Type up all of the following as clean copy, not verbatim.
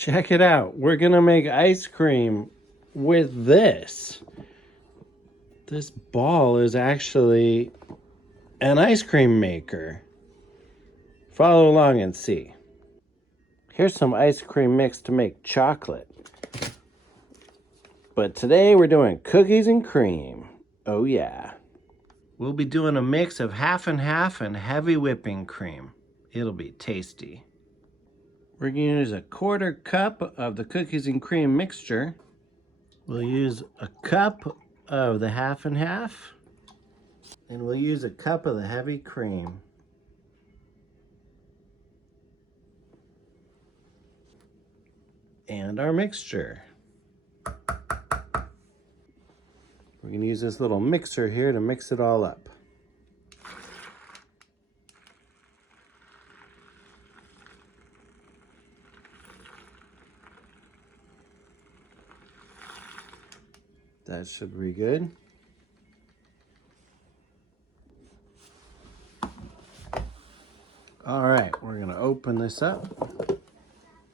Check it out. We're gonna make ice cream with this. This ball is actually an ice cream maker. Follow along and see. Here's some ice cream mix to make chocolate. But today we're doing cookies and cream. Oh yeah. We'll be doing a mix of half and half and heavy whipping cream. It'll be tasty. We're going to use a 1/4 cup of the cookies and cream mixture. We'll use a cup of the half and half. And we'll use a cup of the heavy cream. And our mixture. We're going to use this little mixer here to mix it all up. That should be good. All right, we're going to open this up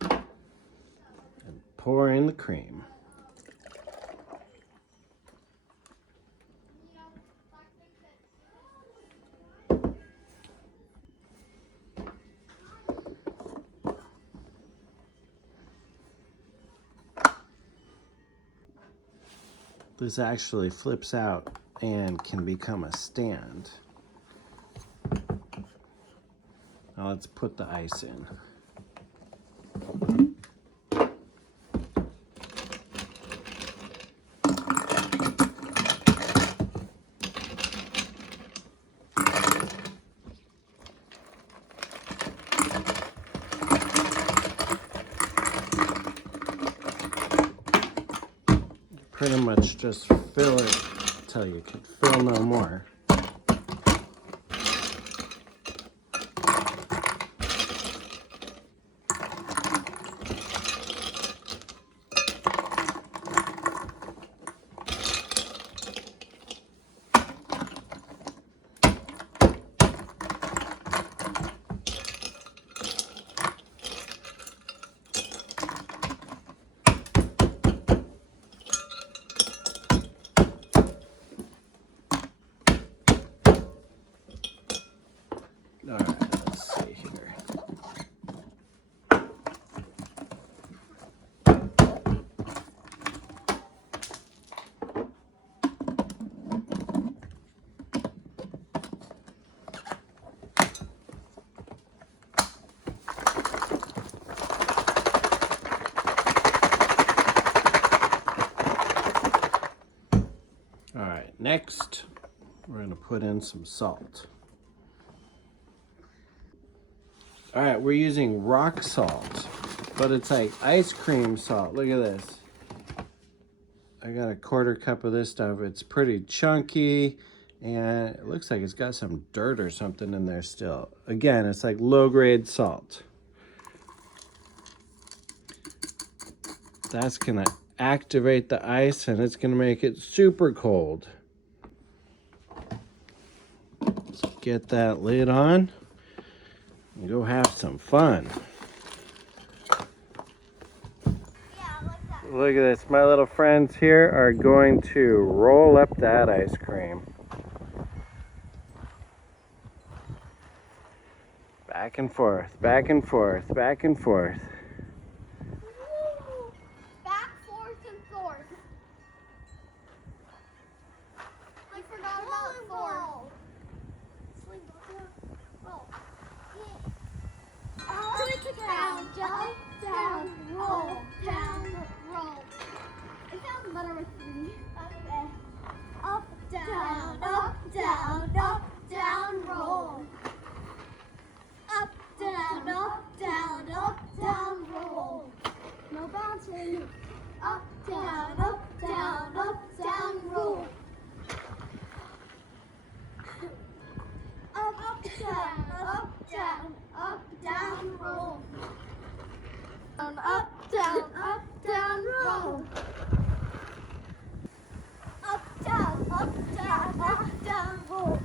and pour in the cream. This actually flips out and can become a stand. Now let's put the ice in. Pretty much just fill it till you can fill no more. All right, let's see here. All right, next we're going to put in some salt. All right, we're using rock salt, but it's like ice cream salt. Look at this. I got a 1/4 cup of this stuff. It's pretty chunky, and it looks like it's got some dirt or something in there still. Again, it's like low-grade salt. That's gonna activate the ice, and it's gonna make it super cold. Let's get that lid on and go have some fun. Look at this. My little friends here are going to roll up that ice cream. Back and forth, back and forth, back and forth. Back, forth, and forth. I forgot about forth. Down, jump, down, roll, down, roll. It sounds better with me. Okay. Up, down, up, down, up, down, roll. Up, down, up, down, up, down, roll. No bouncing. Up, down, up, down, up, down, roll. Up, down, up, down, up, down, roll. Up, down, roll. Up, down, up, down, up, down, roll.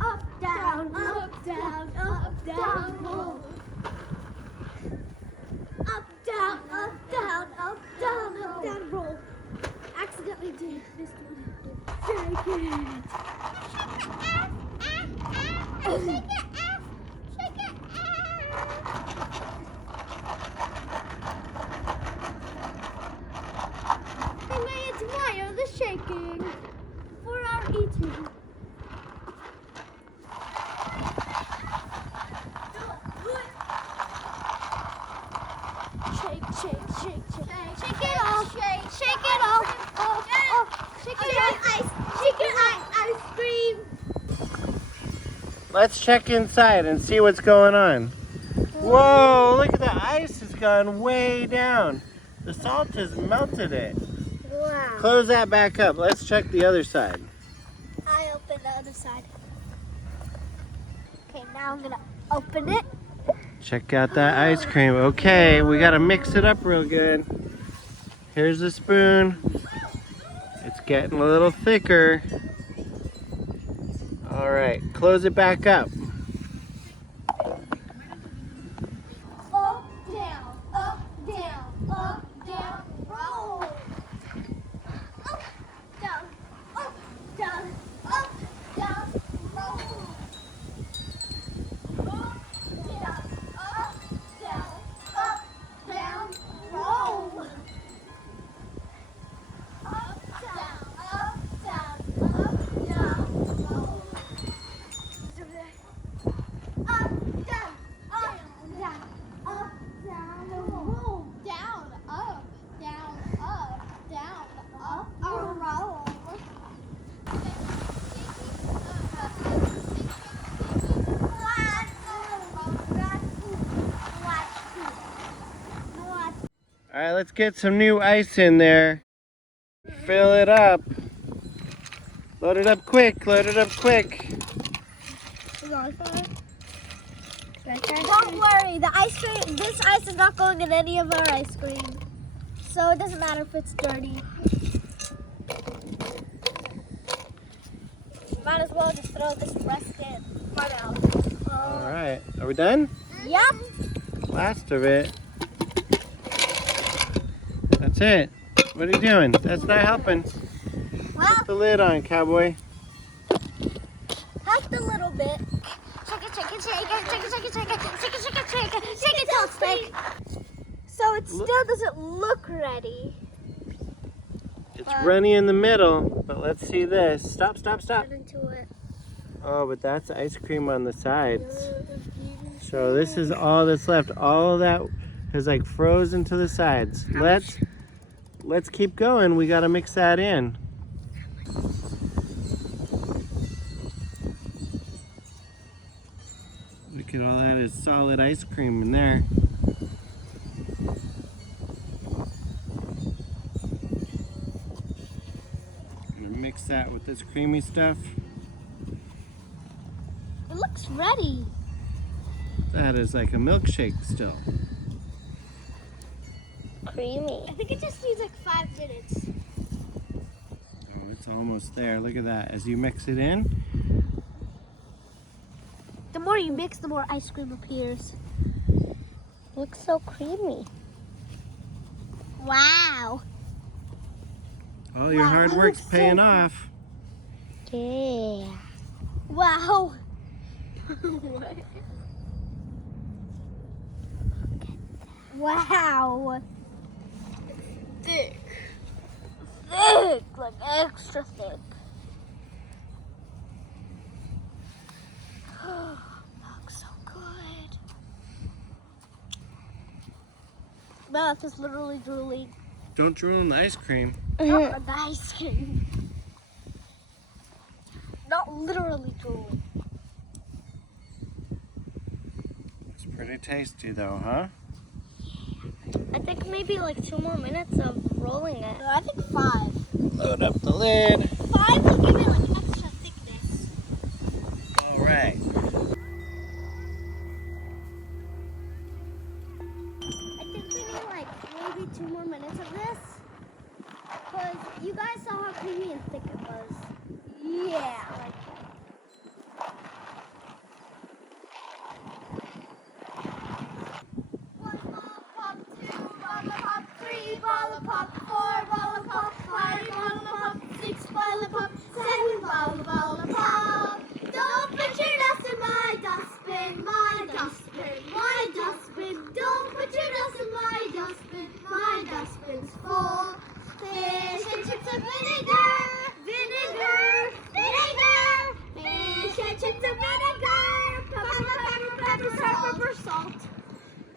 Up, down, up, down, up, down, roll. let's check inside and see what's going on. Whoa, look at the ice has gone way down. The salt has melted it. Wow. Close that back up. Let's check the other side. I open the other side. Okay, now I'm gonna open it. Check out that ice cream. Okay, we gotta mix it up real good. Here's the spoon. It's getting a little thicker. All right, close it back up. Up, down, up, down, up, down, roll. Up, down, up, down, up, down, roll. Up, down, up, down, up, down, roll. Up, down, up, down, up, down, roll. Up, down, up, down, up, down, roll. Down, up, down, up, down, up, roll. All right, let's get some new ice in there. Fill it up. Load it up quick, load it up quick. Don't worry, the ice cream, this ice is not going in any of our ice cream. So it doesn't matter if it's dirty. Might as well just throw this rest in. Right out. All right, are we done? Yep. Last of it. That's it. What are you doing? That's not helping. Well, Put the lid on, cowboy. helped a little bit. Shake it, shake it, shake it, shake it, shake it, shake it, shake it, shake it, shake it, shake it till it's thick. So it still doesn't look ready. It's runny in the middle, but let's see this. Stop, stop, stop. Get into it. Oh, but that's ice cream on the sides. So this is all that's left. All of that has like frozen to the sides. Let's keep going. We gotta mix that in. Look at all that is solid ice cream in there. I'm gonna mix that with this creamy stuff. It looks ready. That is like a milkshake still. Creamy. I think it just needs like 5 minutes. Oh, it's almost there. Look at that. As you mix it in, The more you mix, the more ice cream appears. Looks so creamy. Wow. all your Wow, hard that work's looks paying so off. Yeah. Wow. Wow. Thick. Thick, like extra thick. Looks so good. Mouth is literally drooling. Don't drool on the ice cream. Not on the ice cream. Not literally drooling. It's pretty tasty though, huh? I think maybe like 2 more minutes of rolling it. No, I think 5. Load up the lid. 5 will give it like extra thickness. All right. I think we need like maybe 2 more minutes of this. Because you guys saw how creamy and thick it was. Yeah. Like Lollipop, 4 lollipop, 5 lollipop, 6 lollipop, 7 lollipop. Don't put your dust in my dustbin, my dustbin, my dustbin. Don't put your dust in my dustbin, my dustbin's full. Fish and chips and vinegar, vinegar, vinegar. Fish and chips and vinegar, pepper, pepper, pepper, salt, pepper, salt.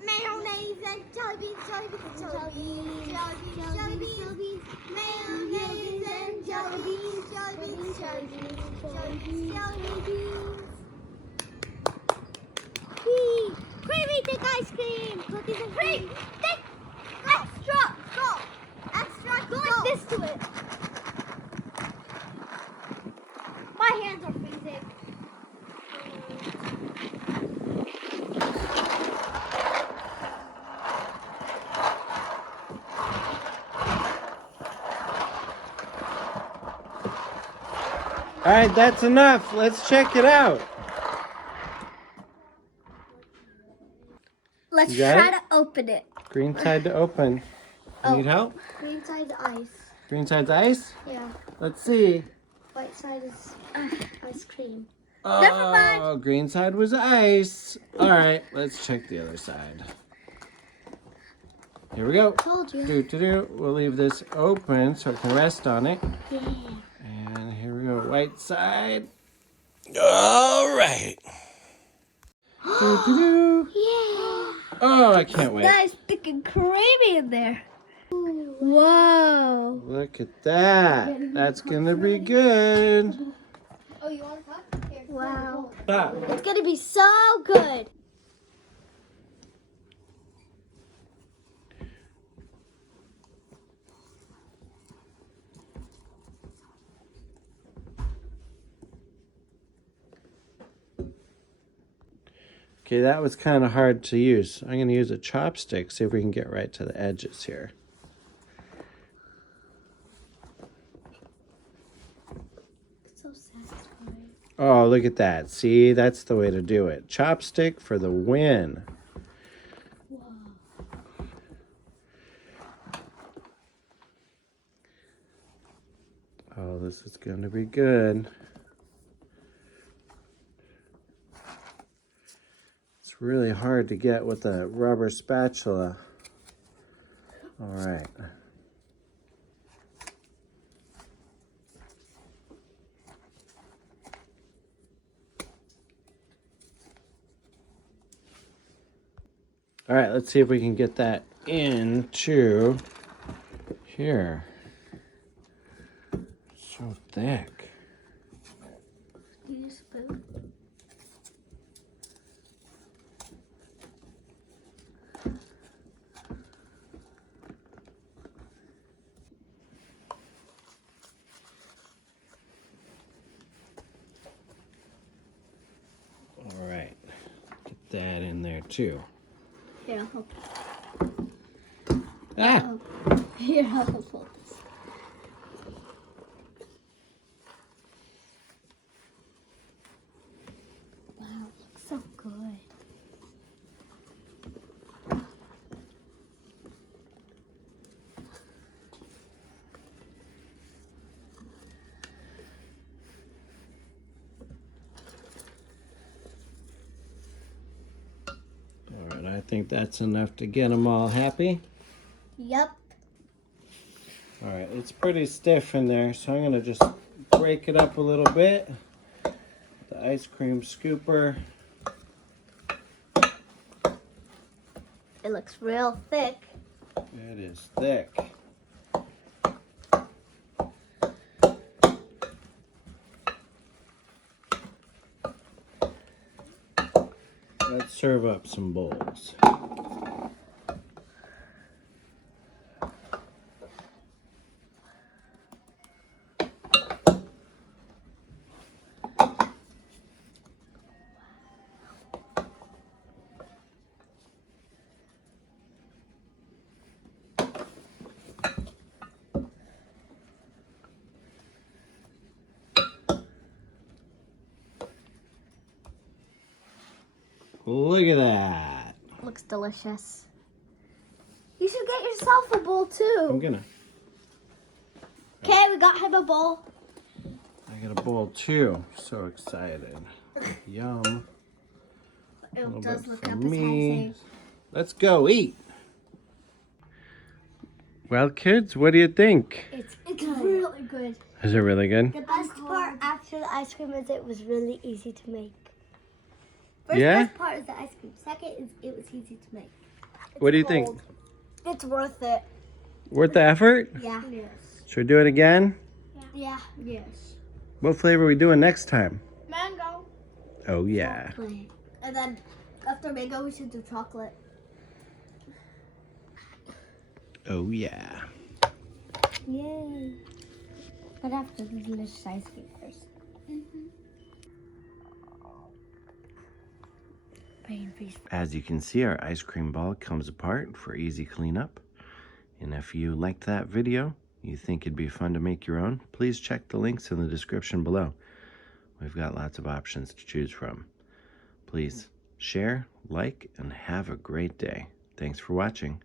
Mayonnaise and jelly beans, jelly beans, jelly beans, jelly beans, jelly beans, mayonnaise and jelly beans, jelly beans, jelly beans, jelly beans, jelly beans. thick ice cream. Cookies and cream. Thick. Extra. Go. Extra. Go like this to it. My hands are freezing. All right, that's enough. Let's check it out. Let's You got try it? to open it. Green side to open. Oh. Need help? Green side ice. Green side's ice? Yeah. Let's see. White side is ice cream. Oh, Never mind. green side was ice. All right, let's check the other side. Here we go. Told you. Do. We'll leave this open so it can rest on it. Yeah. And here we go, white side. All right. Do. Yeah. Oh, I can't wait. Nice, thick and creamy in there. Whoa. Look at that. That's gonna be good. Oh, you want to cut? Here. Wow. Stop. It's going to be so good. Okay, that was kind of hard to use. I'm gonna use a chopstick, see if we can get right to the edges here. So satisfying. Oh, look at that. See, that's the way to do it. Chopstick for the win. Wow. Oh, this is gonna be good. It's really hard to get with a rubber spatula. All right. All right, let's see if we can get that into here. So thick. Use a spoon. All right, get that in there too. Here, I'll help. Ah! Here, I'll help this. Wow, it looks so good. All right, I think that's enough to get them all happy. Yep. All right, it's pretty stiff in there, so I'm gonna just break it up a little bit. The ice cream scooper. It looks real thick. It is thick. Let's serve up some bowls. Look at that. Looks delicious. You should get yourself a bowl I'm too. gonna. Okay, we got him a bowl. I got a bowl too. So excited. Yum. A little It does bit look for appetizing. me. Let's go eat. Well, kids, what do you think? It's really good. Is it really good? The best part after the ice cream is it was really easy to make. First Yeah? best part is the ice cream. Second is it was easy to make. What do you think? Cold. It's worth it. Worth the effort? Yeah. Yes. Should we do it again? Yeah. Yes. What flavor are we doing next time? Mango. Oh, yeah. And then After mango, we should do chocolate. Oh yeah. Yay. But after the delicious ice cream first. As you can see, our ice cream ball comes apart for easy cleanup. And if you liked that video, you think it'd be fun to make your own, please check the links in the description below. We've got lots of options to choose from. Please share, like, and have a great day. Thanks for watching.